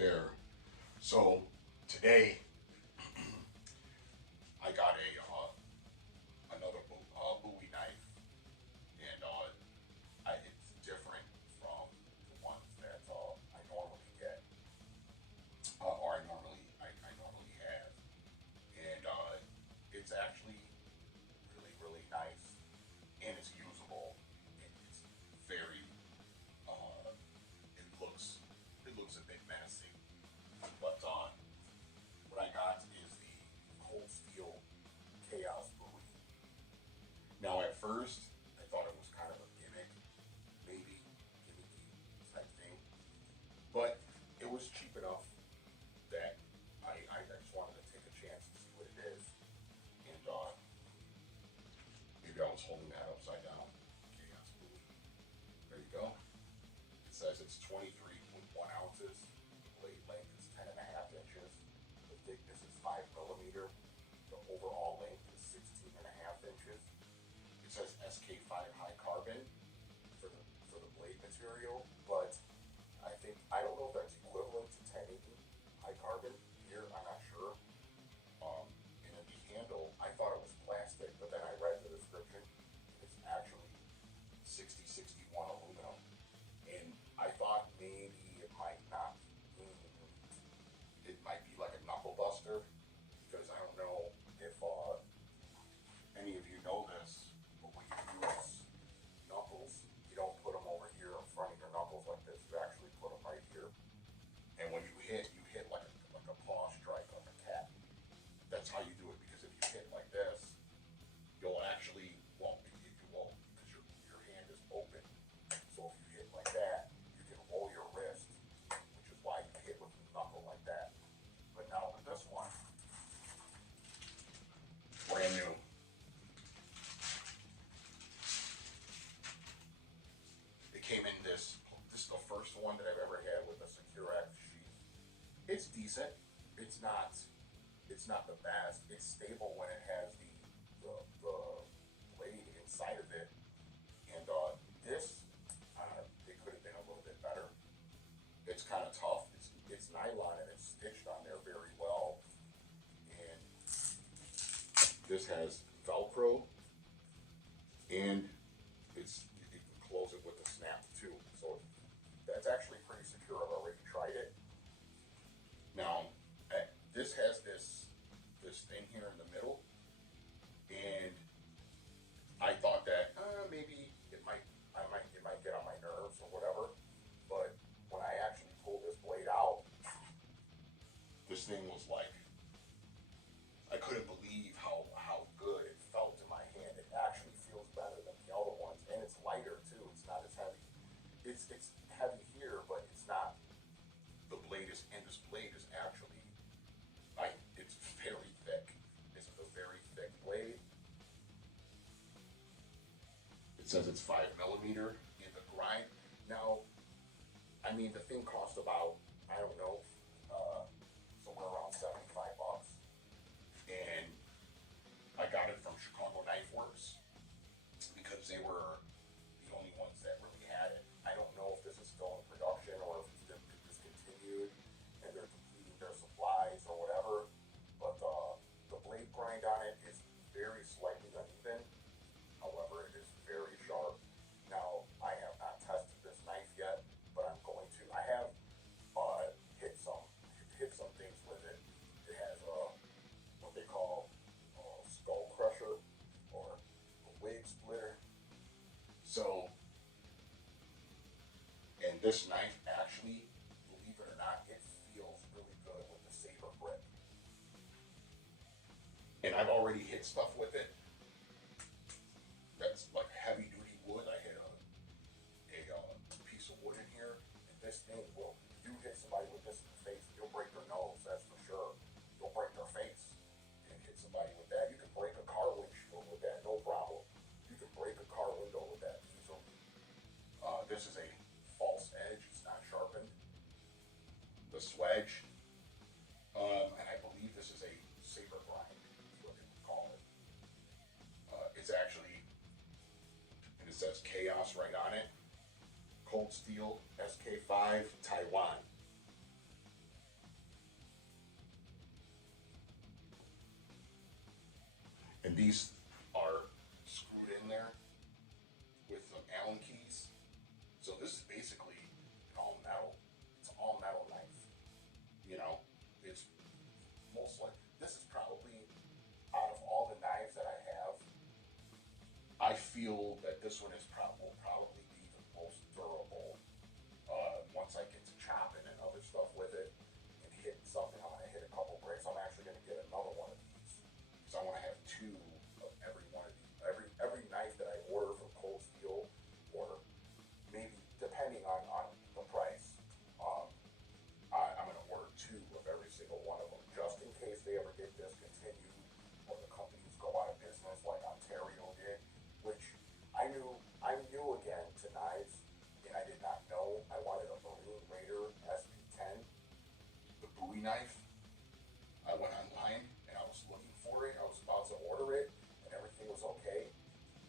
there. So today I got a another Bowie knife, and it's different from the ones that I normally get, or I normally have, and it's actually really nice, and it's usable. And it's very uh, it looks it looks a bit menacing, but what I got is the Cold Steel Chaos Bowie. Now, at first, I thought it was kind of a gimmick, maybe gimmicky type thing, but it was cheap enough that I just wanted to take a chance and see what it is. And maybe I was holding that upside down. Chaos Bowie. There you go. It says it's 23.1 ounces. The blade length is 10.5 inches. The thickness is 5 millimeter. The overall length is 16.5 inches. It says SK5 high carbon for the blade material, but I don't know if that's equivalent to 1080 high carbon here. I'm not sure. And then the handle, I thought it was plastic, but then I read the description. It's actually 6061 aluminum, and I thought maybe it might not. It might be like a knuckle buster, because I don't know if any of you know this, but when you use knuckles, you don't put them over here in front of your knuckles like this. You actually put them right here. And when you hit like a paw strike, like a cat. That's how you do it, because if you hit like this, you'll actually, well, you won't, because your hand is open. So if you hit like that, you can roll your wrist, which is why you hit with the knuckle like that. But now with this one, brand new. It came in this is the first one that I've ever had with a Secure-X sheath. It's decent. It's not the best. It's stable when it has the blade inside of it. And this it could have been a little bit better. It's kind of tough. It's nylon and it's stitched on there very well. And this has Velcro, and you can close it with a snap too. So that's actually pretty secure. I've already tried it. Now, this has this thing here in the middle, and I thought that maybe it might get on my nerves or whatever. But when I actually pulled this blade out, this thing was like, I couldn't believe how good it felt in my hand. It actually feels better than the other ones, and it's lighter too. It's not as heavy. It's heavy here, but it's not. This blade is actually, it's very thick. This is a very thick blade. It says it's 5 millimeter in the grind. Now, I mean, the thing cost about, I don't know, somewhere around $75, and I got it from Chicago Knife Works because they were the only ones that really had it. I don't know if this is still in production or if it's been discontinued and they're completing their supplies or whatever, but the blade grind on it is very slightly uneven. However, it is very sharp. Now, I have not tested this knife yet, but I'm going to. I have hit some things with it. It has what they call skull crusher or a wig splitter. So, and this knife actually, believe it or not, it feels really good with the saber grip. And I've already hit stuff with it that's like heavy duty wood. I hit a piece of wood in here, and this thing will, if you hit somebody with this in the face, you'll break their nose, that's for sure. You'll break their face. And hit somebody with that. You can break a car windshield with that, no problem. You can break a car window with that easily. This is a false edge, it's not sharpened. The swedge, and I believe this is a saber grind, is what they would call it. It's actually, and it says Chaos right on it. Cold Steel SK5 Taiwan. These are screwed in there with some Allen keys. So this is basically an all metal. It's an all metal knife. You know, it's most like this is probably out of all the knives that I have, I feel that this one is will probably be the most durable. Once I get to chopping and other stuff with it and hitting something, I'm gonna hit a couple bricks. I'm actually gonna get another one of these because I want to have two of every one of these. Every knife that I order from Cold Steel, or maybe depending on the price, um, I'm gonna order two of every single one of them just in case they ever get discontinued or the companies go out of business like Ontario did, which I'm new again to knives, and I did not know I wanted a Marine Raider SP10, the Bowie knife. I went online and I was looking for it. I was about to order it, and everything was okay.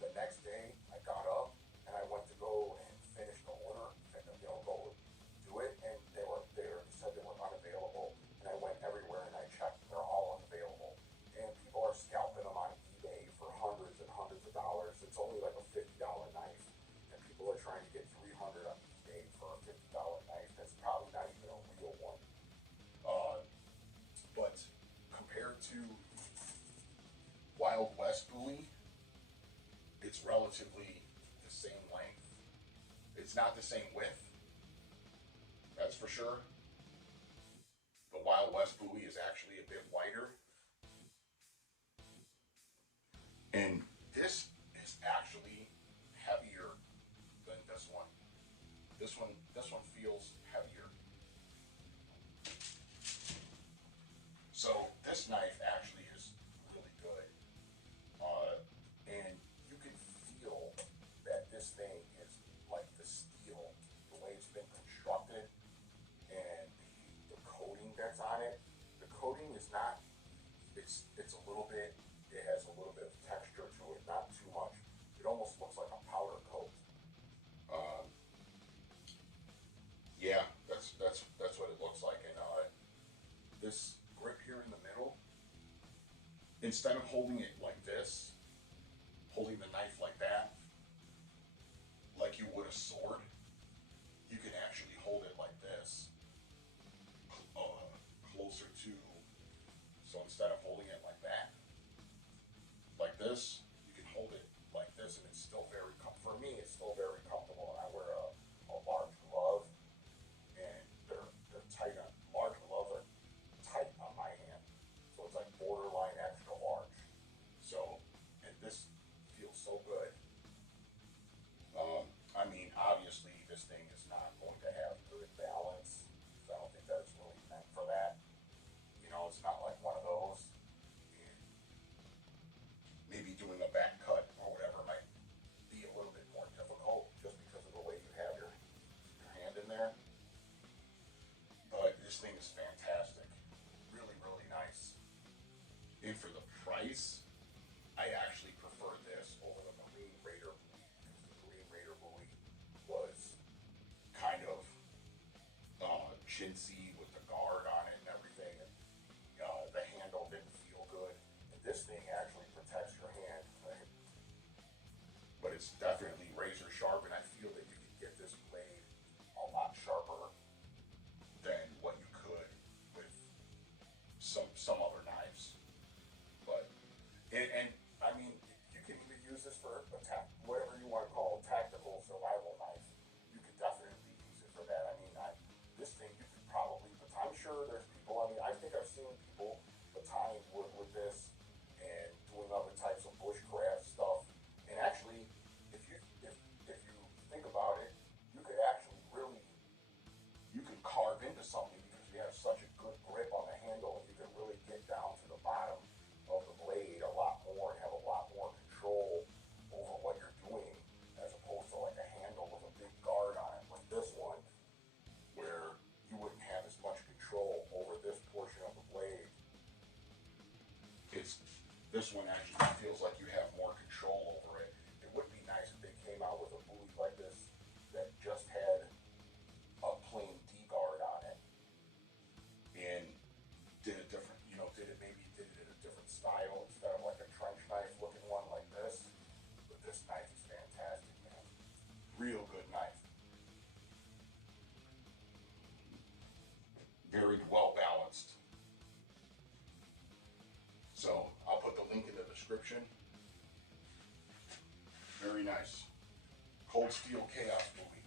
The next day, I got up and I went to go and finish the order, go do it, and they said they were unavailable. And I went everywhere and I checked; they're all unavailable. And people are scalping them on eBay for hundreds and hundreds of dollars. It's only like a $50 knife, and people are trying to get 300 on eBay for a $50 knife. That's probably not even a real one. But compared to Wild West Bowie, it's relatively the same length. It's not the same width, that's for sure. The Wild West Bowie is actually a bit wider. And this is actually heavier than this one. This one feels heavier. So this knife actually is really good. And you can feel that this thing is like the steel, the way it's been constructed, and the coating that's on it. The coating is not. It's a little bit. It has a little bit of texture to it, not too much. It almost looks like a powder coat. Um, yeah, that's what it looks like. And this grip here in the middle, instead of holding it like this, holding the knife like that, like you would a sword, you can actually hold it like this, closer to. So instead of holding it like this, you can hold it like this, and it's still very. For me, it's still very comfortable. And I wear a large glove, and they're tight on. Large gloves are tight on my hand, so it's like borderline extra large. So, and this feels so good. I mean, obviously, this thing is not going to have good balance. I don't think that it's really meant for that. You know, it's not like one of those. Maybe doing a back cut or whatever might be a little bit more difficult just because of the way you have your hand in there. But this thing is fantastic. Really, really nice. And for the price, I actually prefer this over the Marine Raider Bowie, because the Marine Raider Bowie was kind of chintzy with the guard on it and everything. And the handle didn't feel good. And this thing actually protects your hand, right? But it's definitely razor sharp, and I feel that you can get this blade a lot sharper than what you could with some other knives. But and I mean, you can even use this for attack, whatever you want to call it, tactical survival knife. You could definitely use it for that. I mean, this thing you could probably, but I'm sure there's people. I mean, I think I've seen people tying wood with this and doing other types of bushcraft stuff. And actually, if you think about it, you could actually really carve into something because you have such a good grip on the handle, and you can really get down to the bottom of the blade a lot more and have a lot more control over what you're doing, as opposed to like a handle with a big guard on it like this one, where you wouldn't have as much control over this portion of the blade. This one actually feels like you have more control over it. It would be nice if they came out with a Bowie like this that just had a plain D guard on it and did a different, did it in a different style instead of like a trench knife look description. Very nice. Cold Steel Chaos movie.